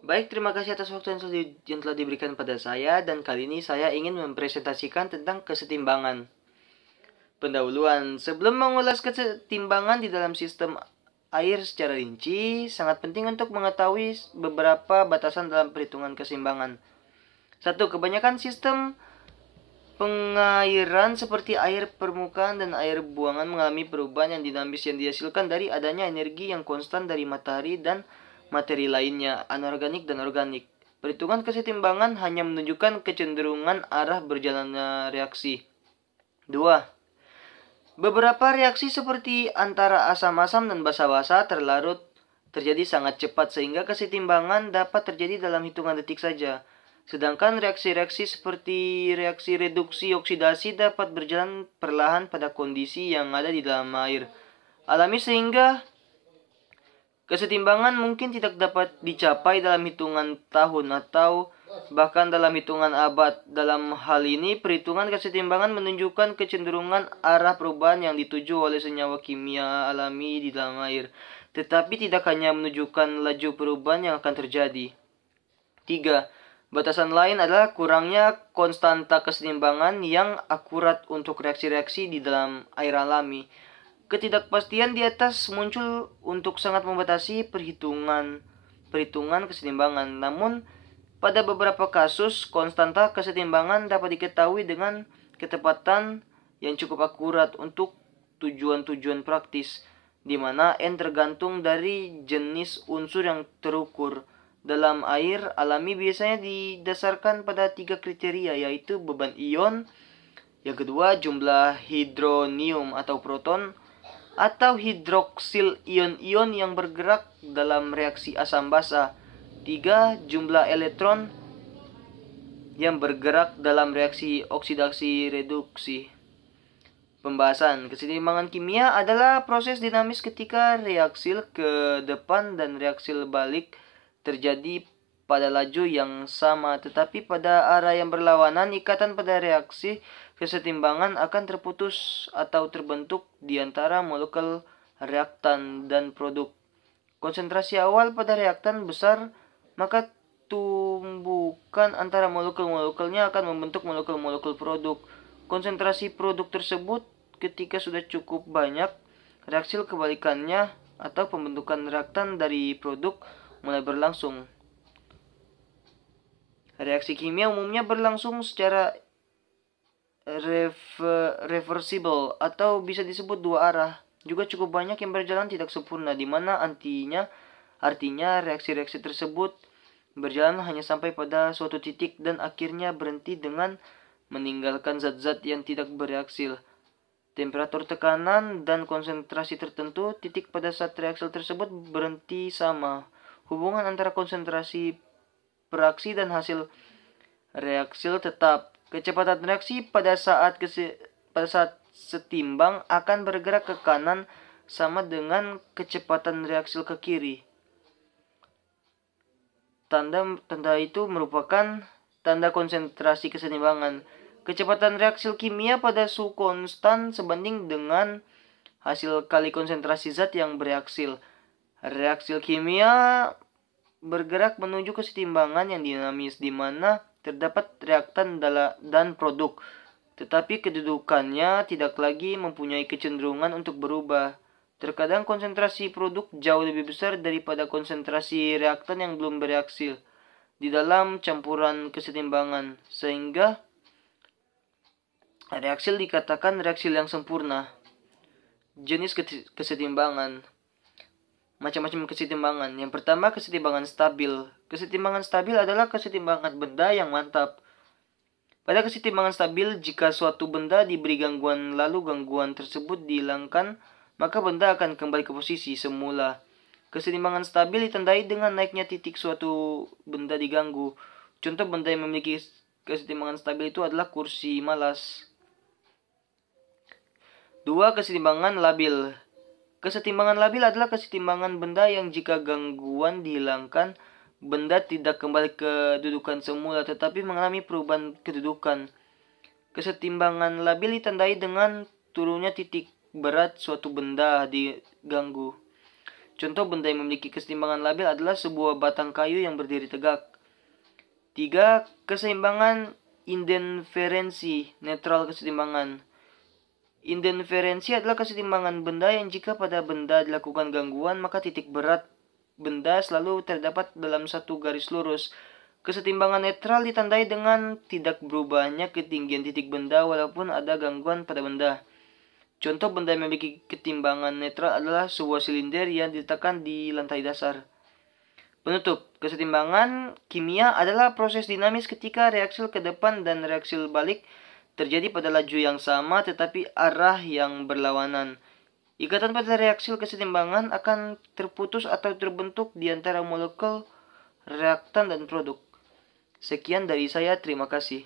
Baik, terima kasih atas waktu yang telah diberikan pada saya, dan kali ini saya ingin mempresentasikan tentang kesetimbangan. Pendahuluan, sebelum mengulas kesetimbangan di dalam sistem air secara rinci, sangat penting untuk mengetahui beberapa batasan dalam perhitungan keseimbangan. Satu, kebanyakan sistem pengairan seperti air permukaan dan air buangan mengalami perubahan yang dinamis yang dihasilkan dari adanya energi yang konstan dari matahari dan materi lainnya, anorganik dan organik. Perhitungan kesetimbangan hanya menunjukkan kecenderungan arah berjalannya reaksi. 2. Beberapa reaksi seperti antara asam-asam dan basa-basa terlarut terjadi sangat cepat sehingga kesetimbangan dapat terjadi dalam hitungan detik saja. Sedangkan reaksi-reaksi seperti reaksi reduksi oksidasi dapat berjalan perlahan pada kondisi yang ada di dalam air alami sehingga kesetimbangan mungkin tidak dapat dicapai dalam hitungan tahun atau bahkan dalam hitungan abad. Dalam hal ini, perhitungan kesetimbangan menunjukkan kecenderungan arah perubahan yang dituju oleh senyawa kimia alami di dalam air, tetapi tidak hanya menunjukkan laju perubahan yang akan terjadi. 3. Batasan lain adalah kurangnya konstanta kesetimbangan yang akurat untuk reaksi-reaksi di dalam air alami. Ketidakpastian di atas muncul untuk sangat membatasi perhitungan kesetimbangan. Namun, pada beberapa kasus, konstanta kesetimbangan dapat diketahui dengan ketepatan yang cukup akurat untuk tujuan-tujuan praktis, di mana N tergantung dari jenis unsur yang terukur. Dalam air alami biasanya didasarkan pada 3 kriteria, yaitu beban ion, yang kedua jumlah hidronium atau proton, atau hidroksil ion-ion yang bergerak dalam reaksi asam basa. 3. Jumlah elektron yang bergerak dalam reaksi oksidasi reduksi. Pembahasan kesetimbangan kimia adalah proses dinamis ketika reaksil ke depan dan reaksil balik terjadi pada laju yang sama, tetapi pada arah yang berlawanan. Ikatan pada reaksi kesetimbangan akan terputus atau terbentuk di antara molekul reaktan dan produk. Konsentrasi awal pada reaktan besar, maka tumbukan antara molekul-molekulnya akan membentuk molekul-molekul produk. Konsentrasi produk tersebut ketika sudah cukup banyak, reaksi kebalikannya atau pembentukan reaktan dari produk mulai berlangsung. Reaksi kimia umumnya berlangsung secara reversible atau bisa disebut dua arah. Juga cukup banyak yang berjalan tidak sempurna, di mana artinya reaksi-reaksi tersebut berjalan hanya sampai pada suatu titik dan akhirnya berhenti dengan meninggalkan zat-zat yang tidak bereaksi. Temperatur tekanan dan konsentrasi tertentu, titik pada saat reaksi tersebut berhenti sama. Hubungan antara konsentrasi reaksi dan hasil reaksi tetap. Kecepatan reaksi pada saat setimbang akan bergerak ke kanan sama dengan kecepatan reaksi ke kiri. Tanda itu merupakan tanda konsentrasi kesetimbangan. Kecepatan reaksi kimia pada suhu konstan sebanding dengan hasil kali konsentrasi zat yang bereaksi. Reaksi kimia bergerak menuju kesetimbangan yang dinamis, di mana terdapat reaktan dan produk, tetapi kedudukannya tidak lagi mempunyai kecenderungan untuk berubah. Terkadang konsentrasi produk jauh lebih besar daripada konsentrasi reaktan yang belum bereaksi di dalam campuran kesetimbangan, sehingga reaksi dikatakan reaksi yang sempurna. Jenis kesetimbangan. Macam-macam kesetimbangan. Yang pertama, kesetimbangan stabil. Kesetimbangan stabil adalah kesetimbangan benda yang mantap. Pada kesetimbangan stabil, jika suatu benda diberi gangguan lalu gangguan tersebut dihilangkan, maka benda akan kembali ke posisi semula. Kesetimbangan stabil ditandai dengan naiknya titik suatu benda diganggu. Contoh benda yang memiliki kesetimbangan stabil itu adalah kursi malas. 2. Kesetimbangan labil. Kesetimbangan labil adalah kesetimbangan benda yang jika gangguan dihilangkan, benda tidak kembali ke kedudukan semula tetapi mengalami perubahan kedudukan. Kesetimbangan labil ditandai dengan turunnya titik berat suatu benda diganggu. Contoh benda yang memiliki keseimbangan labil adalah sebuah batang kayu yang berdiri tegak. 3. Keseimbangan indenferensi, netral keseimbangan. Indenferensi adalah keseimbangan benda yang jika pada benda dilakukan gangguan, maka titik berat benda selalu terdapat dalam satu garis lurus. Kesetimbangan netral ditandai dengan tidak berubahnya ketinggian titik benda walaupun ada gangguan pada benda. Contoh benda yang memiliki ketimbangan netral adalah sebuah silinder yang diletakkan di lantai dasar. Penutup, kesetimbangan kimia adalah proses dinamis ketika reaksi ke depan dan reaksi balik terjadi pada laju yang sama tetapi arah yang berlawanan. Ikatan pada reaksi kesetimbangan akan terputus atau terbentuk di antara molekul, reaktan, dan produk. Sekian dari saya, terima kasih.